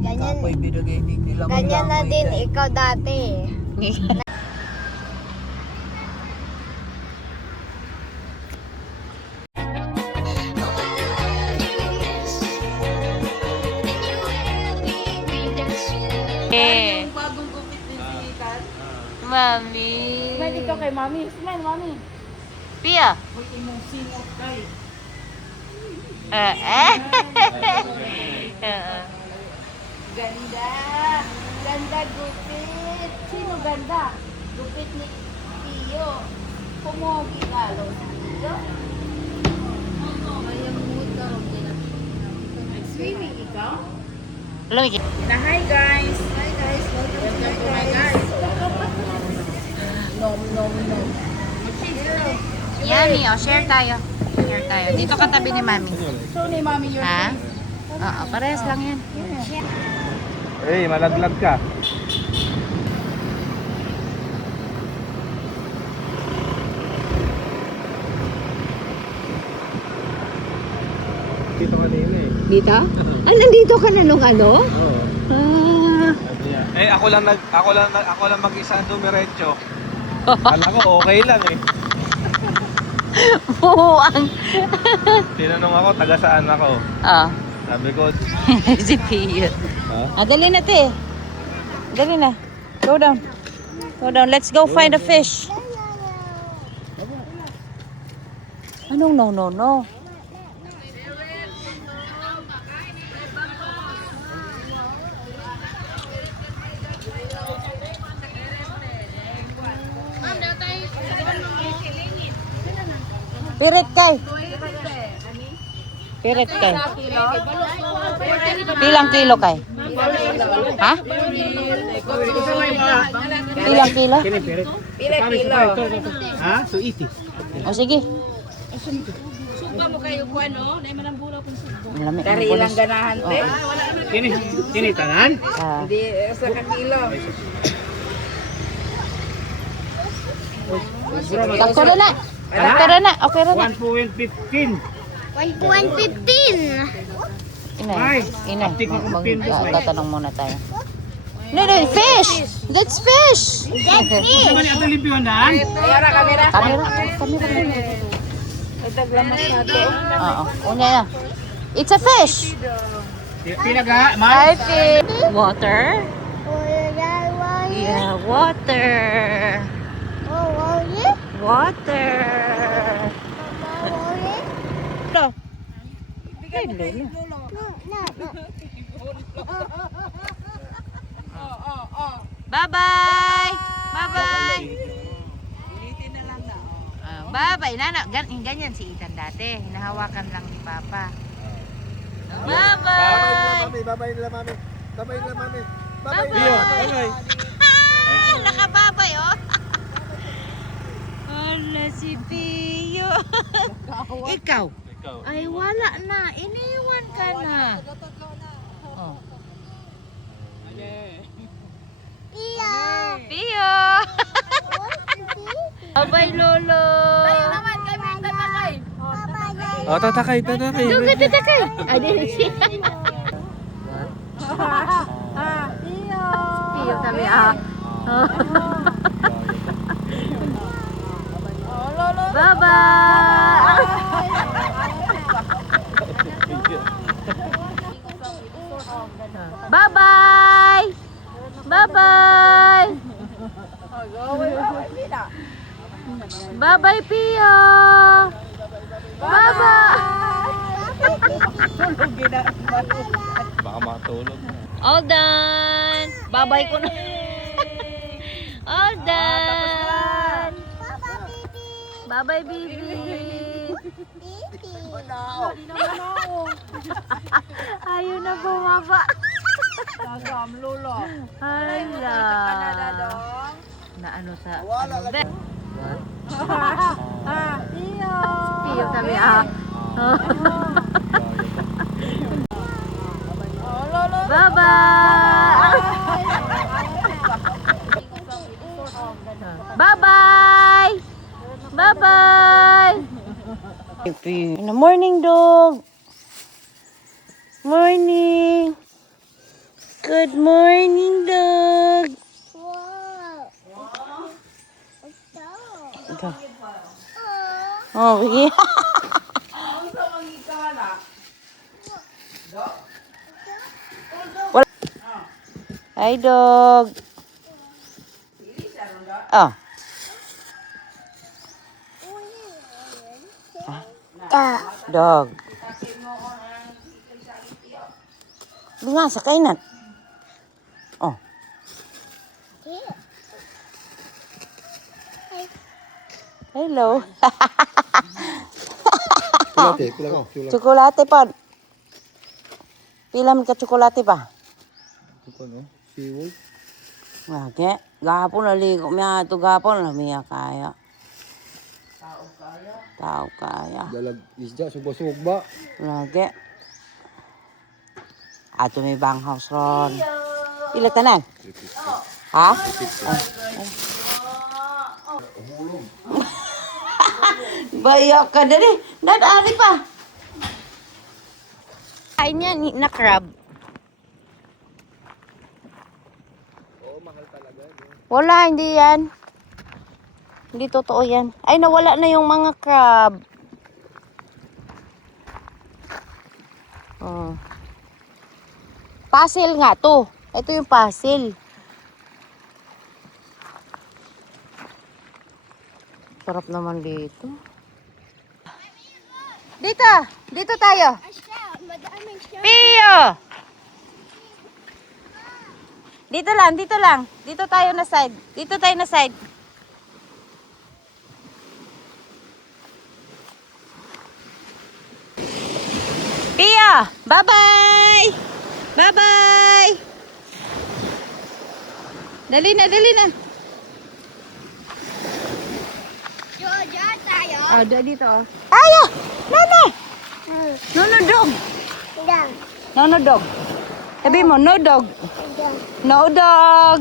Ganyan, Ako'y binagay ni kailangan ganyan na lang din ko ikaw dati. Eh, Yung bagong gupit ni Sinitan. mami. Smile ikaw kay mami. Smile, mami. Pia. Huwag imong singot kay. Eh. Ganda. Ganda gupit. Sino ganda? Gupit ni Tiyo. Pumogi lalo si Tiyo. Swimming ikaw? Lumikit. Na hi guys. Hi guys. Welcome to my guys. Nom nom nom. Yummy, oh, share tayo. Share tayo. Dito ka tabi ni mami. Show ni mami your Ha? face. Oo, parehas lang yan. Eh, malaglag ka. Dito kanina eh. Dito? Ah, nandito ka na nung ano? Oo. Ah. Eh, ako lang mag-isa dumiretso. Kala ko okay lang eh. Buwang. Tinanong ako, taga saan ako? Oh. Sabi ko, Si Pio. ha? Ah, dali na te. Dali na. Go down. Go down. Let's go find a fish. Anong no, no, no? Pirit kay. Pirit kay. Pilang kilo kay? Ha? Pilang kilo? Pila kilo. Ha? So iti. O sige. Suka mo kayo ko ano, nay manambulaw kun subo. Malamig Dari ng ilang pulis. ganahan te. Kini tanan? Ah. Hindi sa ka kilo. Takto na. Takto na. Okay na. 1.15. 1.15. Ina. Ay, Ina. aptik mo kung pindot, ay. Tatanong muna tayo. No, no, fish! That's fish! That's it. Ano ni ato limpyuhan daan? Ayara kamera. Kamera. Kamera. Ay taglamas na to. Oo. Unya na. It's a fish! Pila ga, Hi, fish! Water? Oh, Yeah, water! yeah. Water! Oh, yeah. Ito. Hey, Lola. Bye-bye! Bye-bye! Bye-bye. Nana, ganyan si Ethan dati. Hinahawakan lang ni Papa. Bye-bye! Babay nila mami. Babay nila mami. Bye-bye! Nakababay, oh! Wala si Pio. Ikaw? Ay, wala na. Iniwan ka na. Oh. Pio! Bye-bye, Lolo! Naman kami tatakay. Oh, tatakay. Duga, tatakay! Adin siya. Pio kami, ah. Bye-bye! Bye-bye! Bye-bye! Bye-bye, Pio! Bye-bye! Baka makatulog. All done! Bye-bye ko na. All done! Bye-bye, Bibi! Ayaw na bumaba. Nasam lolo. Hala. Na ano sa... Ano ba? Pio kami, ah. Bye-bye! Bye-bye! Bye-bye! In the morning, dog. Morning. Good morning, dog. Wow. Ito. Ito. Oh, sige. Ang sa mangikala. Wala. Hi, dog. Oh. Dog. Nga, sakay na. Oh. Hello. Tsokolate pa. Pila man ka tsokolate pa? Ito pa, no? Seaweed. Lagi. Gahapon naligo miya ito gahapon. Lamiya kaya. Tao kaya. Dalag isda, subasog ba? Lagi. Ato may banghouse ron. Pila tanan? Ha? Bayak ka dali. Nadali pa. Kain niya na crab. Wala, hindi yan. Hindi totoo yan. Ay, nawala na yung mga crab. Oh. Puzzle nga to. Ito yung puzzle. Sarap naman dito. Dito! Dito tayo! Madaming siya. Pio! Dito lang, dito lang. Dito tayo na side. Dito tayo na side. Pio! Bye-bye! Bye-bye! Dali na, dali na. Jojo tayo. Oh, dito. Tayo! Nana! Nono dog! Dang. Nono dog. Sabi mo, no dog. Dang. No dog.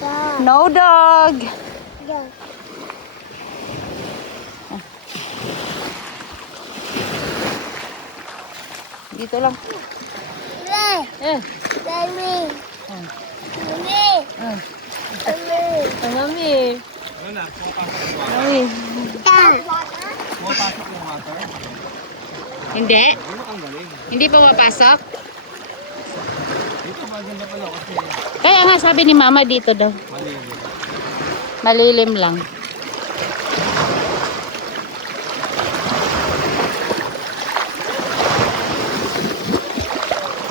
Dang. No dog. Dang. Dito lang. Le. Eh. Dami. Ah. Dami. Ah. Dami. Mami. Ano na? Pumapasok yung water. Mami. Dang. Pumapasok yung water. Hindi. Ano kang galing? Hindi pa mapasok. Dito maganda pala kasi Kaya nga sabi ni mama dito daw. malinis. Malilim lang.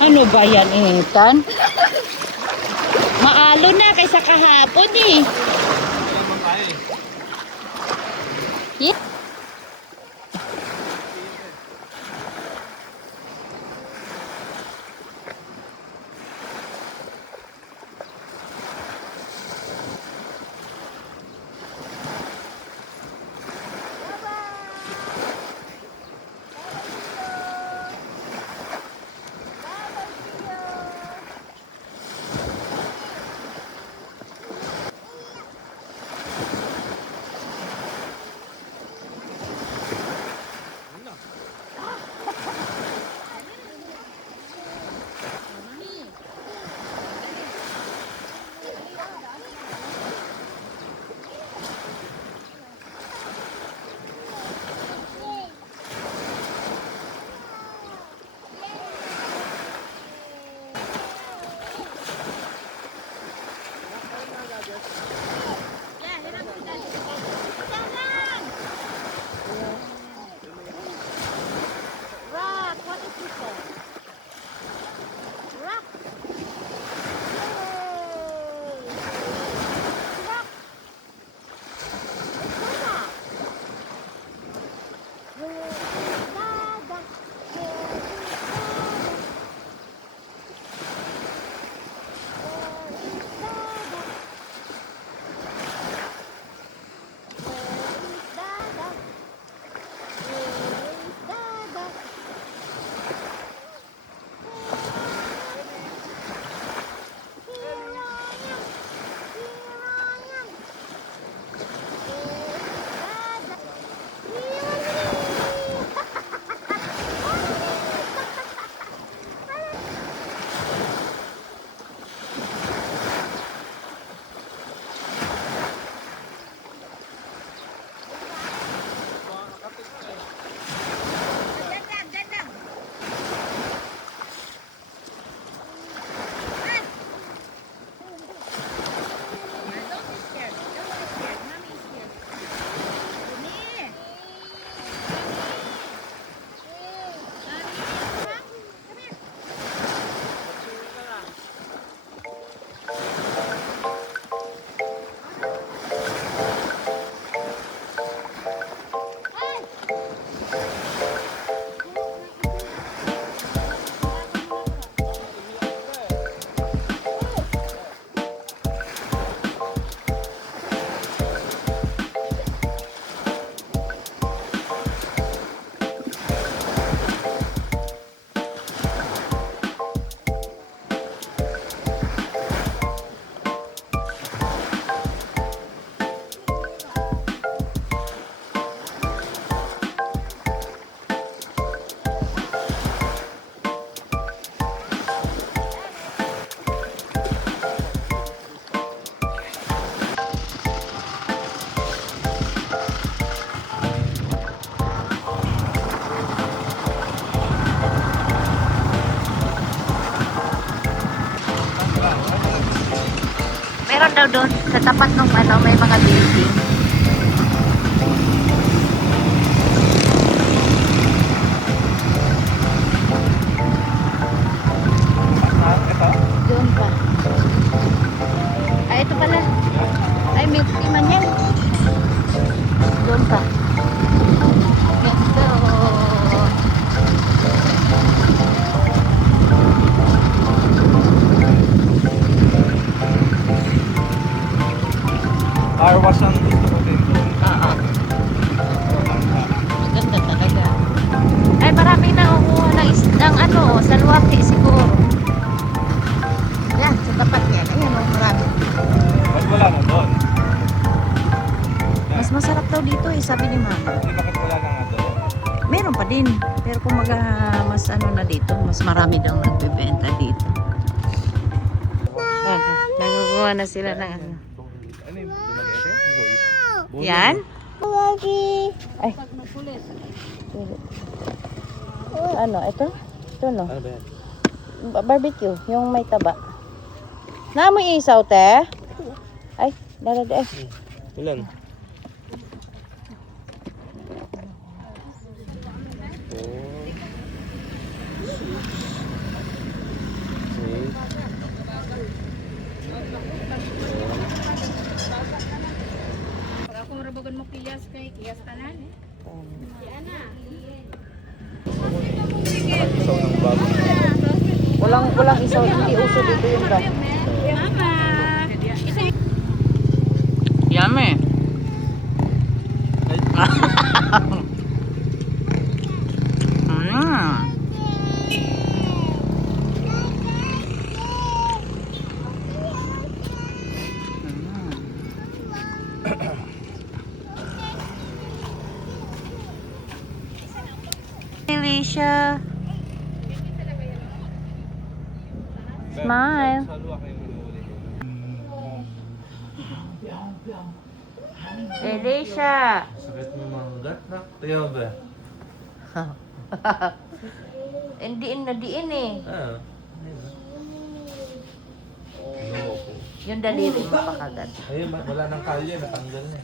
Ano ba yan, Ethan? Maalo na kaysa kahapon eh. Ano naman tayo eh. Yeah. daw doon sa tapat ng ano, may mga building. Ito? Doon pa. Ay, ito pala. Ay, milk tea man yan. Doon pa. Ganda. Car wash ang gusto ko din. Oo. Ganda talaga. Ay, marami na kukuha ng ano, salwaki siguro. Yan, sa tapat niyan. Ayan, marami. Ba't wala na doon? Mas masarap daw dito eh, sabi ni Mama. Hindi bakit wala na nga doon? Meron pa din. Pero kung mas ano na dito, mas marami daw nagbebenta dito. Nagkukuha na sila ng ano. Ano yung dumag-ete? Yan? Lagi. Ay. Ano, ito? Ito no? Ano ba yan? Barbecue, yung may taba. Naamoy isaw, te? Ay, darada eh. Ilan? Kung rabagan mo kiyas kay kiyas tanan eh. Isaw ng bago. Walang isaw, hindi uso dito yung ba? Mama. Yummy. Alicia. Smile. Salwa kayo minuli. Alicia. Sakit mo manggat na. Tayo ba? Diin na diin eh. Ah. Yung daliri mo pa kagad. Ayun, wala nang kalye, natanggal na.